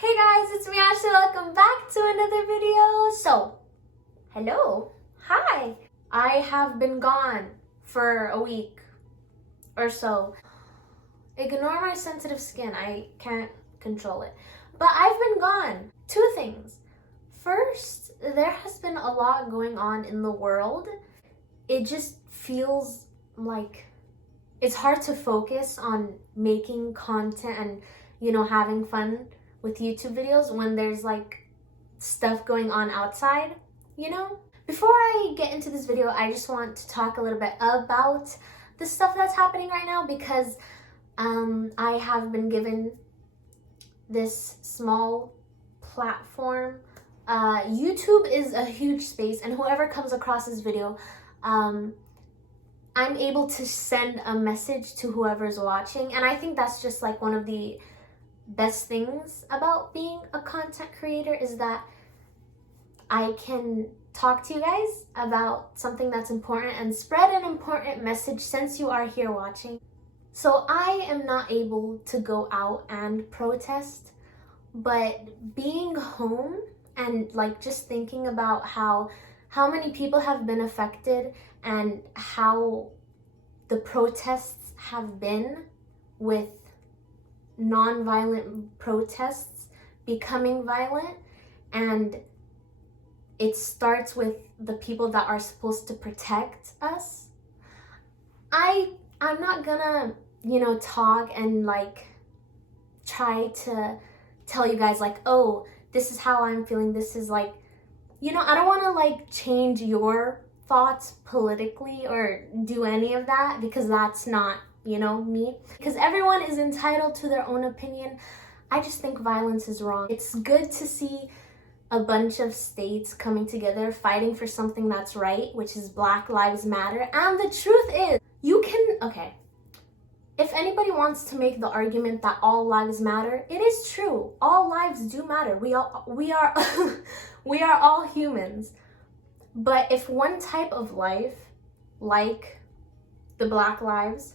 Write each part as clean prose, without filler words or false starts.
Hey guys, it's me Ashley. Welcome back to another video. So, hello, hi. I have been gone for a week or so. Ignore my sensitive skin, I can't control it. But I've been gone. Two things. First, there has been a lot going on in the world. It just feels like it's hard to focus on making content and, having fun with YouTube videos when there's like stuff going on outside, Before I get into this video, I just want to talk a little bit about the stuff that's happening right now because I have been given this small platform. YouTube is a huge space, and whoever comes across this video, I'm able to send a message to whoever's watching, and I think that's just like one of the best things about being a content creator is that I can talk to you guys about something that's important and spread an important message since you are here watching. So I am not able to go out and protest, but being home and like just thinking about how many people have been affected and how the protests have been with non-violent protests becoming violent, and it starts with the people that are supposed to protect us. I'm not gonna, talk and like try to tell you guys like, oh, this is how I'm feeling. This is like, I don't want to like change your thoughts politically or do any of that because that's not, me. Because everyone is entitled to their own opinion. I just think violence is wrong. It's good to see a bunch of states coming together fighting for something that's right, which is Black Lives Matter. And the truth is, if anybody wants to make the argument that all lives matter, it is true. All lives do matter. We are we are all humans. But if one type of life, like the Black lives,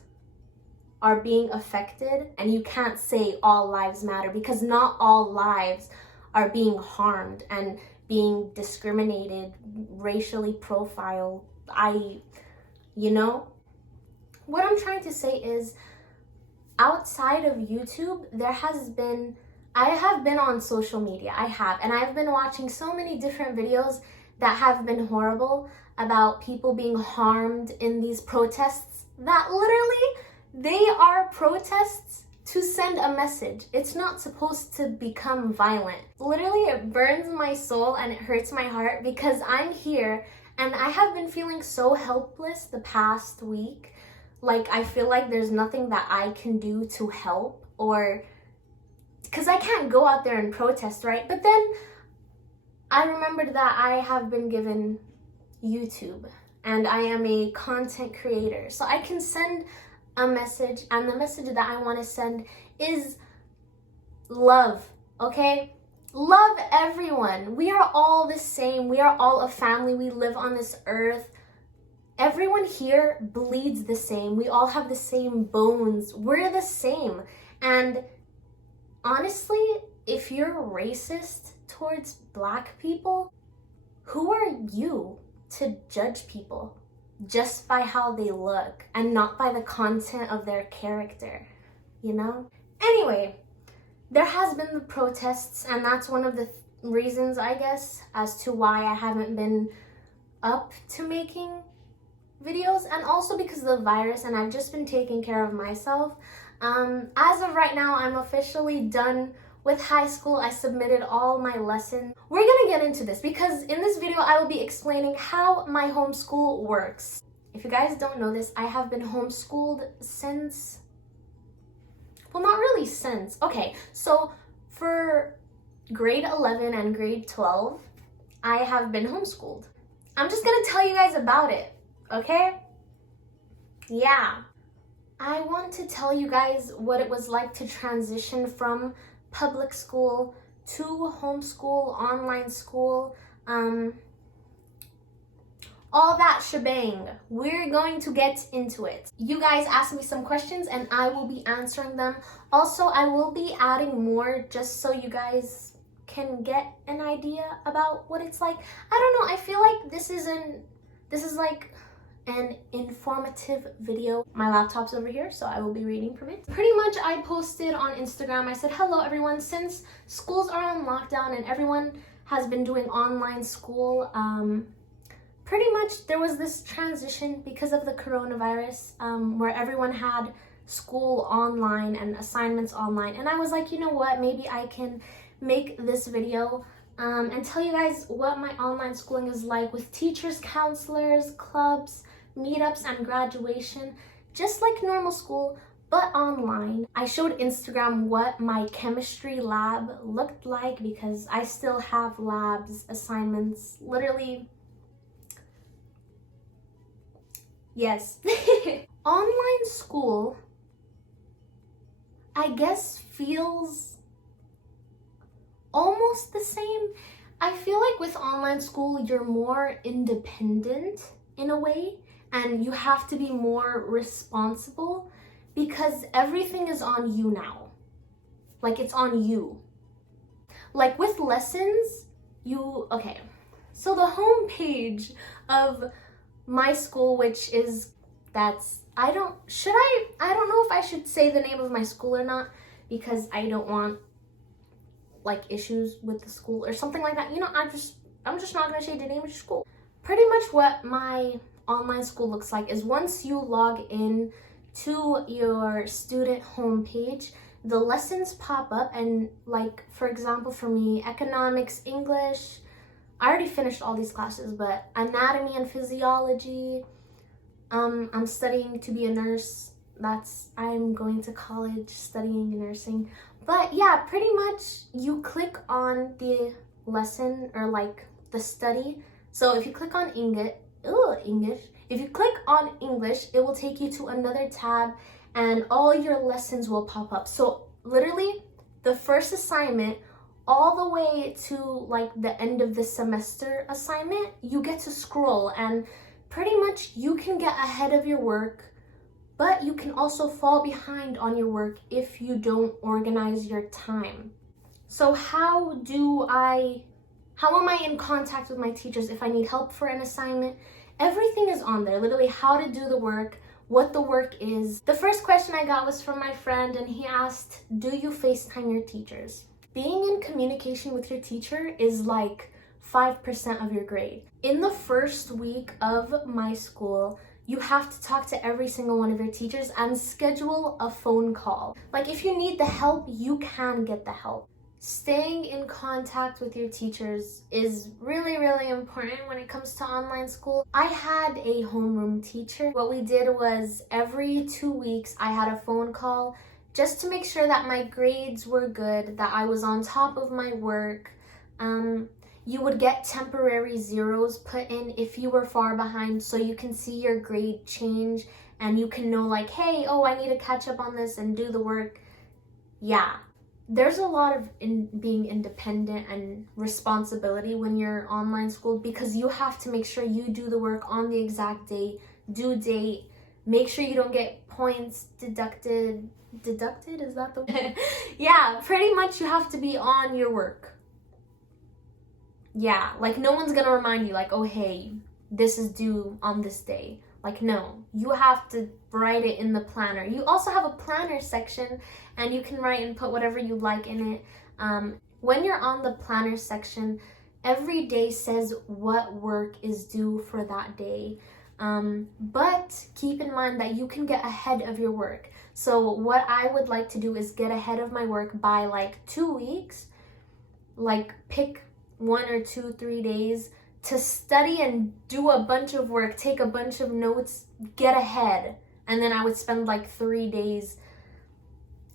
are being affected, and you can't say all lives matter because not all lives are being harmed and being discriminated, racially profiled. What I'm trying to say is, outside of YouTube, I have been on social media, and I've been watching so many different videos that have been horrible about people being harmed in these protests that literally, they are protests to send a message. It's not supposed to become violent. Literally, it burns my soul and it hurts my heart because I'm here and I have been feeling so helpless the past week. Like, I feel like there's nothing that I can do to help, or because I can't go out there and protest, right? But then I remembered that I have been given YouTube and I am a content creator. So I can send a message, and the message that I want to send is love, okay? Love everyone. We are all the same. We are all a family. We live on this earth. Everyone here bleeds the same. We all have the same bones. We're the same. And honestly, if you're racist towards Black people, who are you to judge people just by how they look and not by the content of their character, Anyway, there has been the protests, and that's one of the reasons, I guess, as to why I haven't been up to making videos, and also because of the virus, and I've just been taking care of myself. As of right now, I'm officially done with high school. I submitted all my lessons. We're gonna get into this because in this video, I will be explaining how my homeschool works. If you guys don't know this, I have been homeschooled since, well, not really since. Okay, so for grade 11 and grade 12, I have been homeschooled. I'm just gonna tell you guys about it, okay? Yeah. I want to tell you guys what it was like to transition from public school to homeschool, online school. all that shebang. We're going to get into it. You guys asked me some questions and I will be answering them. Also, I will be adding more just so you guys can get an idea about what it's like. I don't know, I feel like this is like an informative video. My laptop's over here, so I will be reading from it. Pretty much I posted on Instagram, I said, hello everyone, since schools are on lockdown and everyone has been doing online school, pretty much there was this transition because of the coronavirus, where everyone had school online and assignments online, and I was like, you know what, maybe I can make this video and tell you guys what my online schooling is like with teachers, counselors, clubs, meetups, and graduation, just like normal school, but online. I showed Instagram what my chemistry lab looked like because I still have labs, assignments, literally. Yes. Online school, I guess, feels almost the same. I feel like with online school, you're more independent in a way, and you have to be more responsible because everything is on you now. Like, it's on you. Like with lessons, okay. So the homepage of my school, which is, I don't know if I should say the name of my school or not because I don't want like issues with the school or something like that. You know, I'm just not gonna say the name of the school. Pretty much what my online school looks like is once you log in to your student homepage, the lessons pop up, and like, for example, for me, economics, English, I already finished all these classes, but anatomy and physiology, I'm studying to be a nurse. I'm going to college studying nursing. But yeah, pretty much you click on the lesson or like the study. So if you click on English, if you click on English, it will take you to another tab and all your lessons will pop up. So literally the first assignment all the way to like the end of the semester assignment, you get to scroll and pretty much you can get ahead of your work, but you can also fall behind on your work if you don't organize your time. So how am I in contact with my teachers if I need help for an assignment? Everything is on there, literally how to do the work, what the work is. The first question I got was from my friend and he asked, do you FaceTime your teachers? Being in communication with your teacher is like 5% of your grade. In the first week of my school, you have to talk to every single one of your teachers and schedule a phone call. Like if you need the help, you can get the help. Staying in contact with your teachers is really, really important when it comes to online school. I had a homeroom teacher. What we did was every 2 weeks, I had a phone call just to make sure that my grades were good, that I was on top of my work. You would get temporary zeros put in if you were far behind so you can see your grade change and you can know like, hey, oh, I need to catch up on this and do the work. Yeah, there's a lot of being independent and responsibility when you're online school because you have to make sure you do the work on the exact day, due date, make sure you don't get points deducted, is that the word? Yeah, pretty much you have to be on your work. Yeah, like no one's gonna remind you like, oh hey, this is due on this day. Like no, you have to write it in the planner. You also have a planner section and you can write and put whatever you like in it. When you're on the planner section, every day says what work is due for that day. But keep in mind that you can get ahead of your work. So what I would like to do is get ahead of my work by like 2 weeks, like pick 1 or 2, 3 days to study and do a bunch of work, take a bunch of notes, get ahead. And then I would spend like 3 days,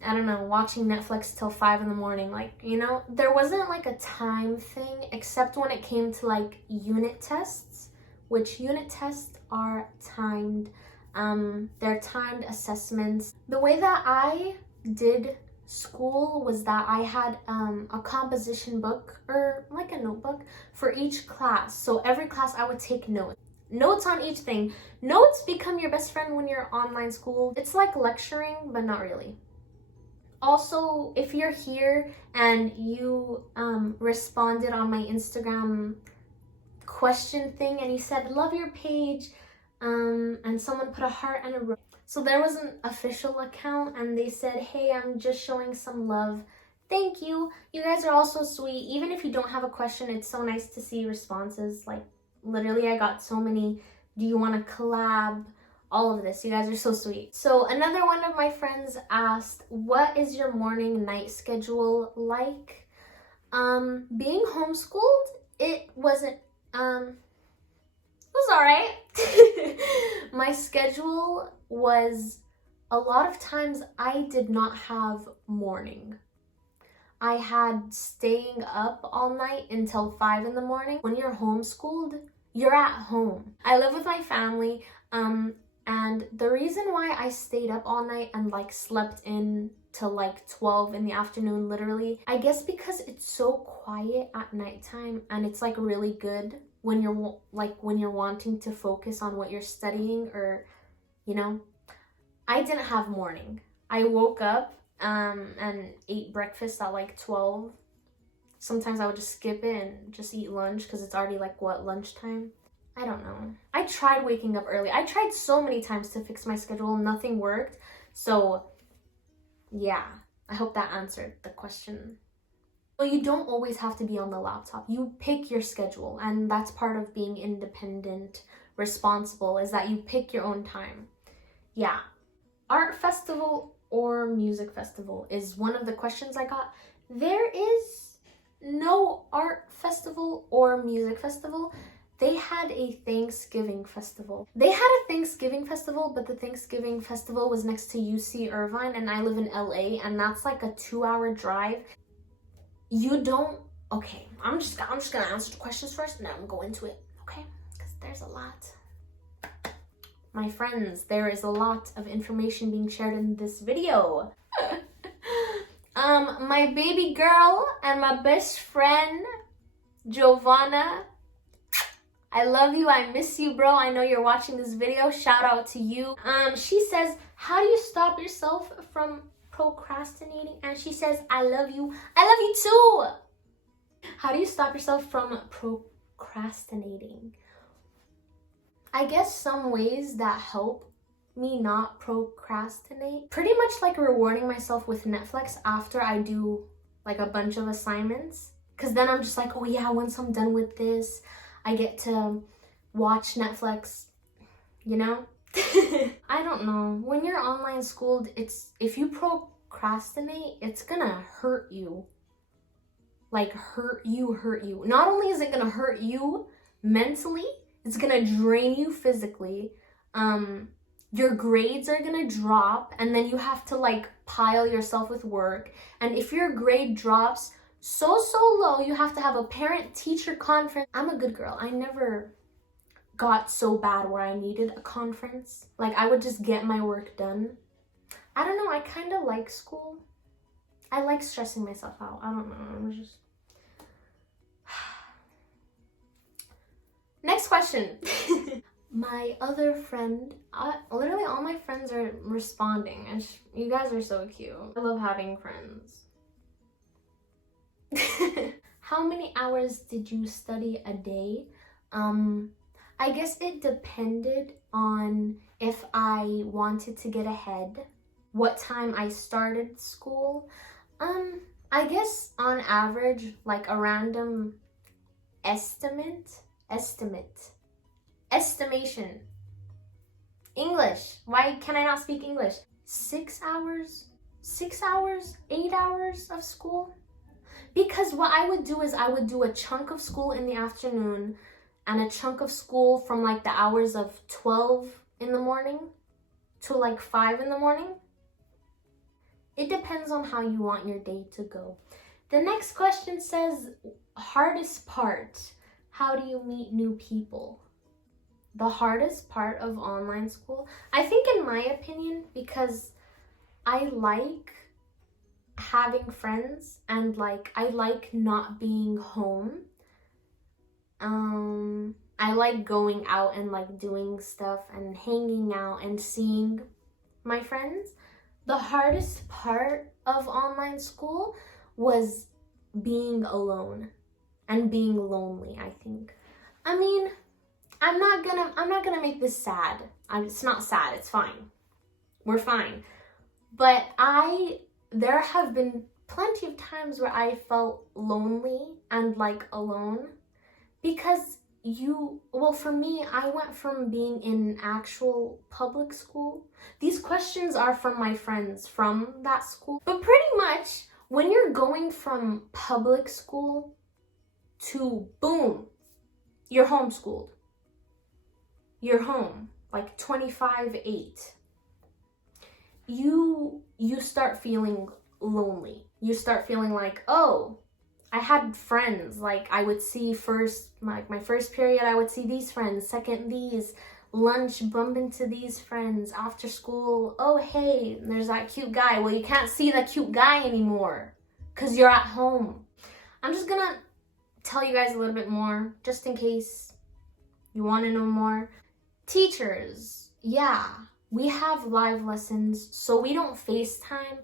I don't know, watching Netflix till 5 in the morning. Like, you know, there wasn't like a time thing except when it came to like unit tests, which unit tests are timed. They're timed assessments. The way that I did school was that I had a composition book or like a notebook for each class. So every class I would take notes. Notes on each thing. Notes become your best friend when you're online school. It's like lecturing, but not really. Also, if you're here and you responded on my Instagram question thing and you said love your page, and someone put a heart and a rose. So there was an official account and they said, hey, I'm just showing some love. Thank you. You guys are all so sweet. Even if you don't have a question, it's so nice to see responses. Like, literally, I got so many, do you want to collab? All of this. You guys are so sweet. So another one of my friends asked, what is your morning night schedule like? Being homeschooled, it wasn't, it was all right. My schedule was, a lot of times I did not have morning. I had staying up all night until 5 in the morning. When you're homeschooled, you're at home. I live with my family, and the reason why I stayed up all night and like slept in till like 12 in the afternoon, literally, I guess because it's so quiet at nighttime and it's like really good when you're wanting to focus on what you're studying, or, you know, I didn't have morning. I woke up and ate breakfast at like 12. Sometimes I would just skip it and just eat lunch because it's already like, what, lunchtime? I don't know. I tried waking up early. I tried so many times to fix my schedule. Nothing worked. So yeah, I hope that answered the question. Well, you don't always have to be on the laptop. You pick your schedule, and that's part of being independent, responsible, is that you pick your own time. Yeah. Art festival or music festival is one of the questions I got. There is no art festival or music festival. They had a Thanksgiving festival. But the Thanksgiving festival was next to UC Irvine, and I live in LA, and that's like a 2-hour drive. You don't, okay, I'm just gonna answer the questions first, and then I'm gonna go into it, okay? Because there's a lot. My friends, there is a lot of information being shared in this video. My baby girl and my best friend, Giovanna, I love you. I miss you, bro. I know you're watching this video. Shout out to you. She says, how do you stop yourself from procrastinating? And she says, I love you. I love you too. How do you stop yourself from procrastinating? I guess some ways that help me not procrastinate, pretty much like rewarding myself with Netflix after I do like a bunch of assignments. Because then I'm just like, oh yeah, once I'm done with this, I get to watch Netflix, you know? I don't know. When you're online schooled, if you procrastinate, it's gonna hurt you. Like hurt you. Not only is it gonna hurt you mentally, it's gonna drain you physically. Your grades are gonna drop, and then you have to like pile yourself with work. And if your grade drops so low, you have to have a parent-teacher conference. I'm a good girl. I never got so bad where I needed a conference. Like, I would just get my work done. I don't know. I kind of like school. I like stressing myself out. I don't know. I'm just... Next question. My other friend, literally all my friends are responding. And you guys are so cute. I love having friends. How many hours did you study a day? I guess it depended on if I wanted to get ahead, what time I started school. I guess on average, like a random estimation. English. Why can I not speak English? 6 hours, 8 hours of school. Because what I would do is I would do a chunk of school in the afternoon and a chunk of school from like the hours of 12 in the morning to like 5 in the morning. It depends on how you want your day to go. The next question says, hardest part, how do you meet new people? The hardest part of online school, I think in my opinion, because I like having friends and like I like not being home. I like going out and like doing stuff and hanging out and seeing my friends. The hardest part of online school was being alone and being lonely, I think. I mean, I'm not gonna make this sad. It's not sad, it's fine. We're fine. But there have been plenty of times where I felt lonely and like alone because for me, I went from being in actual public school. These questions are from my friends from that school. But pretty much, when you're going from public school to boom, you're homeschooled. You're home, like 25/8. You start feeling lonely. You start feeling like, oh, I had friends. Like I would see my first period, I would see these friends, second these, lunch, bump into these friends, after school, oh hey, there's that cute guy. Well, you can't see that cute guy anymore because you're at home. I'm just gonna tell you guys a little bit more just in case you want to know more. Teachers, yeah, we have live lessons, so we don't FaceTime.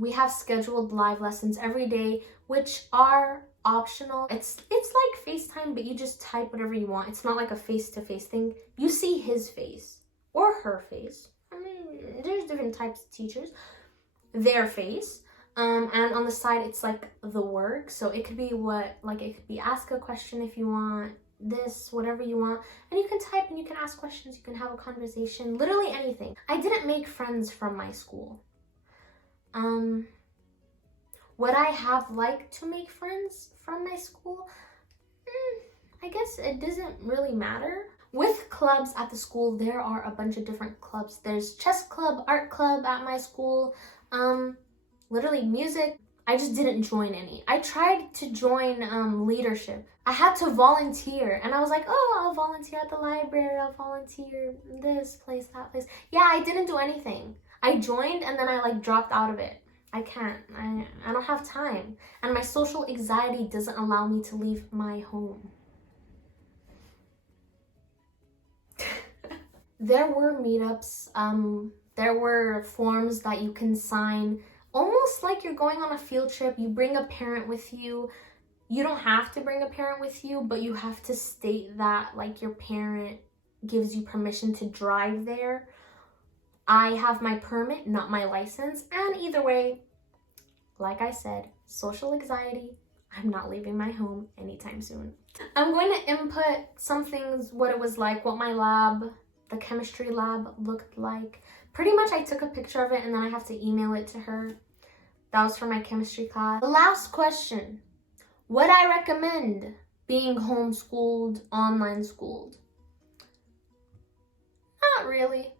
We have scheduled live lessons every day, which are optional. It's like FaceTime, but you just type whatever you want. It's not like a face-to-face thing. You see his face or her face. I mean, there's different types of teachers. Their face. And on the side, it's like the work. So it could be it could be ask a question if you want, this, whatever you want. And you can type and you can ask questions. You can have a conversation, literally anything. I didn't make friends from my school. Would I have liked to make friends from my school? I guess it doesn't really matter. With clubs at the school, there are a bunch of different clubs. There's chess club, art club at my school, literally music. I just didn't join any. I tried to join leadership. I had to volunteer and I was like, oh, I'll volunteer at the library, I'll volunteer this place, that place. Yeah, I didn't do anything. I joined and then I like dropped out of it. I can't. I don't have time. And my social anxiety doesn't allow me to leave my home. There were meetups. There were forms that you can sign. Almost like you're going on a field trip. You bring a parent with you. You don't have to bring a parent with you, but you have to state that like your parent gives you permission to drive there. I have my permit, not my license, and either way, like I said, social anxiety, I'm not leaving my home anytime soon. I'm going to input some things, what it was like, what my lab, the chemistry lab looked like. Pretty much I took a picture of it and then I have to email it to her. That was for my chemistry class. The last question, would I recommend being homeschooled, online schooled? Not really.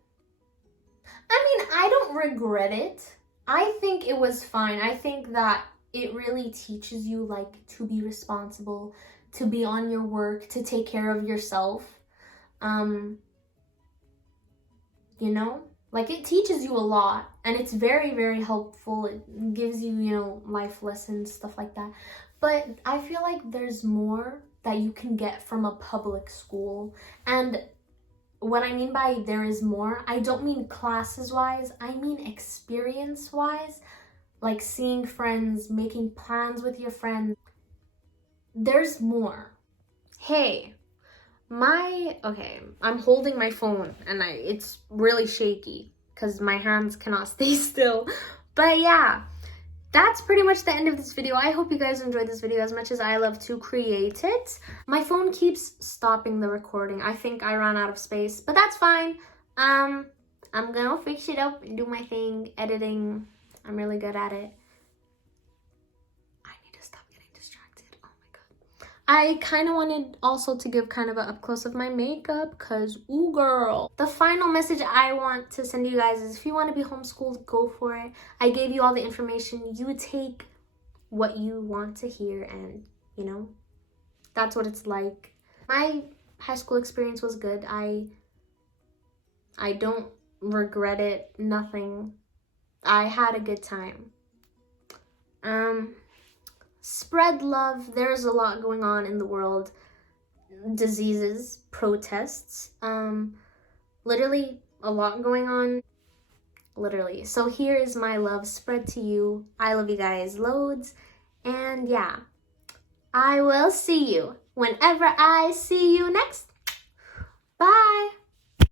I mean, I don't regret it. I think it was fine. I think that it really teaches you like to be responsible, to be on your work, to take care of yourself. You know, like it teaches you a lot and it's very, very helpful. It gives you, you know, life lessons, stuff like that. But I feel like there's more that you can get from a public school. And what I mean by there is more, I don't mean classes wise, I mean experience wise, like seeing friends, making plans with your friends. There's more. Hey, I'm holding my phone and it's really shaky because my hands cannot stay still. But yeah, that's pretty much the end of this video. I hope you guys enjoyed this video as much as I love to create it. My phone keeps stopping the recording. I think I ran out of space, but that's fine. I'm gonna fix it up and do my thing, editing. I'm really good at it. I need to stop getting distracted. Oh my god. I kind of wanted also to give kind of an up close of my makeup because, ooh girl. The final message I want to send you guys is if you want to be homeschooled, go for it. I gave you all the information. You take what you want to hear and, you know, that's what it's like. My high school experience was good. I don't regret it, nothing. I had a good time. Spread love. There's a lot going on in the world. diseases, protests, literally a lot going on. Literally. So here is my love spread to you. I love you guys loads. And yeah, I will see you whenever I see you next. Bye.